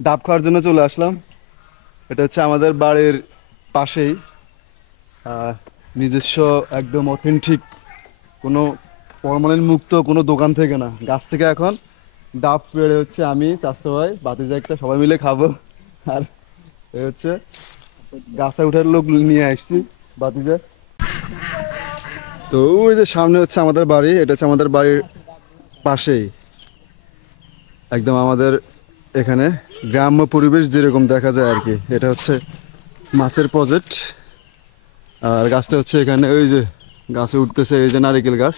ডাব খাওয়ার জন্য চলে আসলাম। এটা হচ্ছে আমাদের বাড়ির পাশেই, নিজস্ব একদম অথেন্টিক, কোনো ফরমালিন মুক্ত কোনো দোকান থেকে না, গাছ থেকে এখন ডাব পেড়ে হচ্ছে আমি, চাচতো ভাই, বাতিজা একটা, সবাই মিলে খাবো। আর এ হচ্ছে গাছে উঠার লোক নিয়ে আসছি, বাতিজা। তো ওই যে সামনে হচ্ছে আমাদের বাড়ি, এটা হচ্ছে আমাদের বাড়ির পাশেই, একদম আমাদের এখানে গ্রাম্য পরিবেশ যেরকম দেখা যায় আর কি। এটা হচ্ছে মাছের প্রজেক্ট। আর গাছটা হচ্ছে এখানে, ওই যে গাছে উঠতেছে, এই যে নারিকেল গাছ।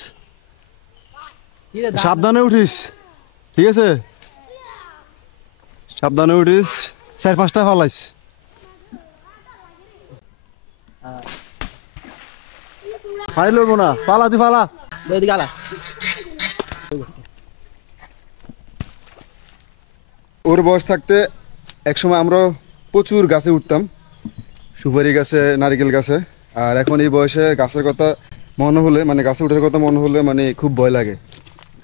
সাবধানে উঠিস, ঠিক আছে? সাবধানে উঠিস, 4-5টা ফালাইস। ফাইল লড়বো না, ফালা তুই ফালা। ওর বয়স থাকতে একসময় আমরা প্রচুর গাছে উঠতাম, সুপারি গাছে, নারিকেল গাছে। আর এখন এই বয়সে গাছের কথা মনে হলে, মানে গাছে উঠার কথা মনে হলে মানে খুব ভয় লাগে।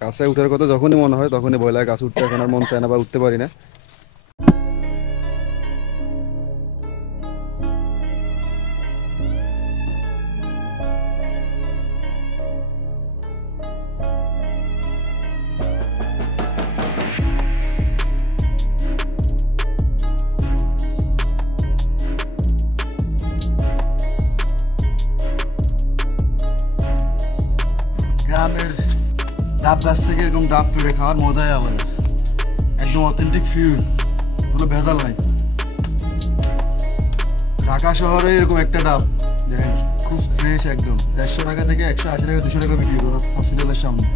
গাছে উঠার কথা যখনই মনে হয় তখনই ভয় লাগে। গাছে উঠতে এখন আর মন চায় না বা উঠতে পারি না। গ্রামের ডাব গাছ থেকে এরকম ডাব পেড়ে খাওয়ার মজাই আলাদা, একদম অথেন্টিক ফিল, কোনো ভেজাল নাই। ঢাকা শহরে এরকম একটা ডাব দেখেন, খুব ফ্রেশ, একদম 150 টাকা থেকে 180 টাকা 200 টাকা বিক্রি করো হসপিটালের সামনে।